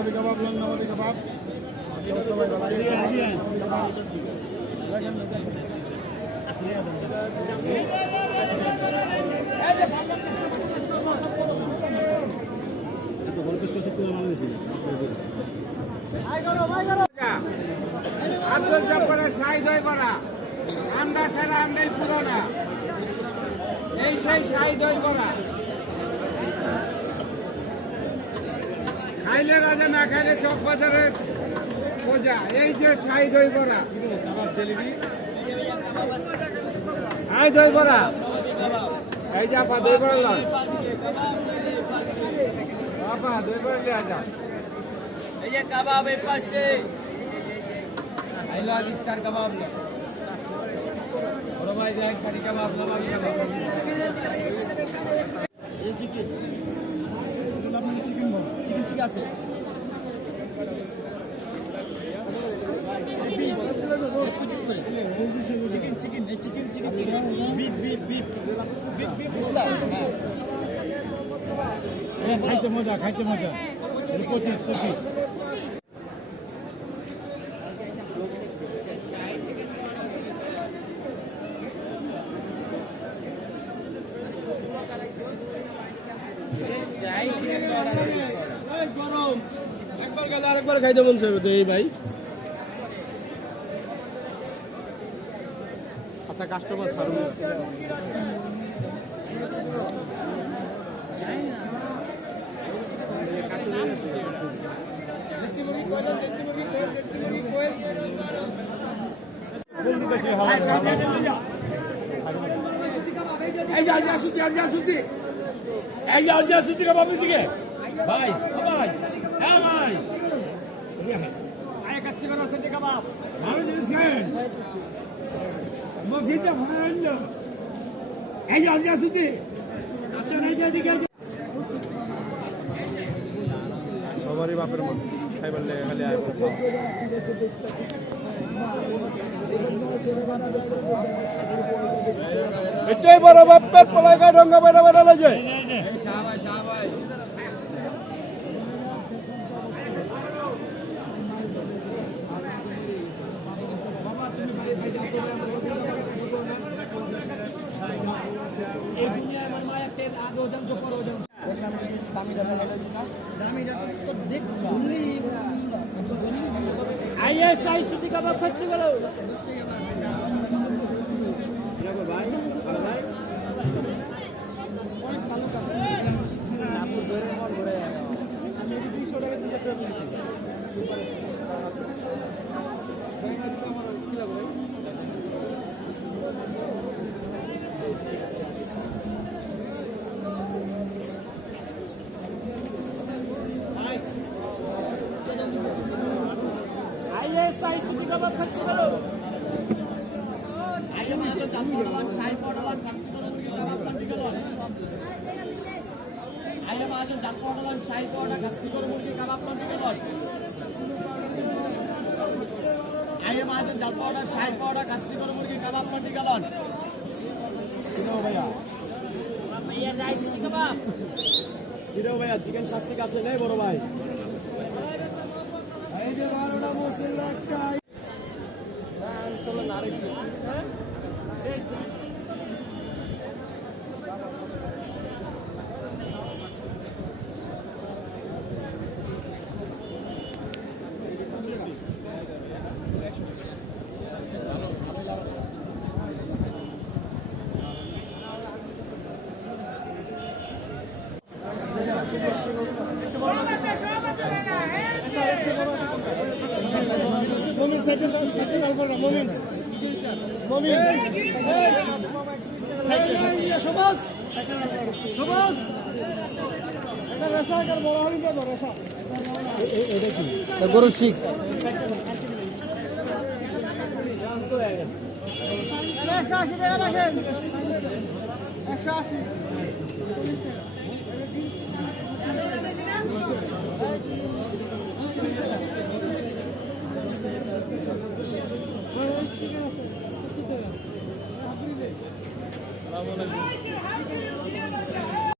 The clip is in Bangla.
নবাবী কাবাব লং নবাবী কাবাব সবাই আব্দুল জব্বারের সাই দই বড়া আন্ডা সারা আন্ডাই পুরোনা এই সেই সাই দই বড়া খাইলে রাজা না খাইলে চক বাজারের খোঁজা এই যে সাই দই বড়া সাই দই বড়া এই যে আপা দই বড়া লন আপা দই বড়া লিয়া যা এই যে কাবাবের পাশে আইলো ইফতার কাবাব লো বড় ভাই দেখ খালি কাবাব লো এই চিকেন আপনি চিকেন বল চিকেন ঠিক আছে চিকেন চিকেন এই chicken chicken chicken beef beef beef beef beef খাইতে মজা পঁচিশ গরম একবার গেলে আরেকবার খাইতে মন চাইবে তো এই ভাই আচ্ছা কাস্টমার ছাড়ুন দিকে ভাই ভাই হ্যাঁ ভাই আয় কাচ্চি করা আছে কাবাব ভালো জিনিস খান মুভিটা ভালো এই যে আসুতি আসেন এই যে দিকে সবারই বাপের মন খাইবার লেগে খালি আয় এটাই বড় বাপের পলাইকা ডঙ্গা বেড়া বেড়া লাগে আইএসআই সিটি কাবাব খাচ্ছি গেল ভাই ভাই আইএসআই সিটি কাবাব খাচ্ছি গেল ভাইয়া চিকেন শাস্তি কাছে নেই বড় ভাই এই যে 12টা মশলা চলো না রে মমিন সাইডে তারপর মমিন মমিন সমাজ সমাজ এটা রেশা কর বড় হই না রেশা এটা কি গরু শিখ জানতো আগে 180 টাকা রাখেন 180 আসসালামু আলাইকুম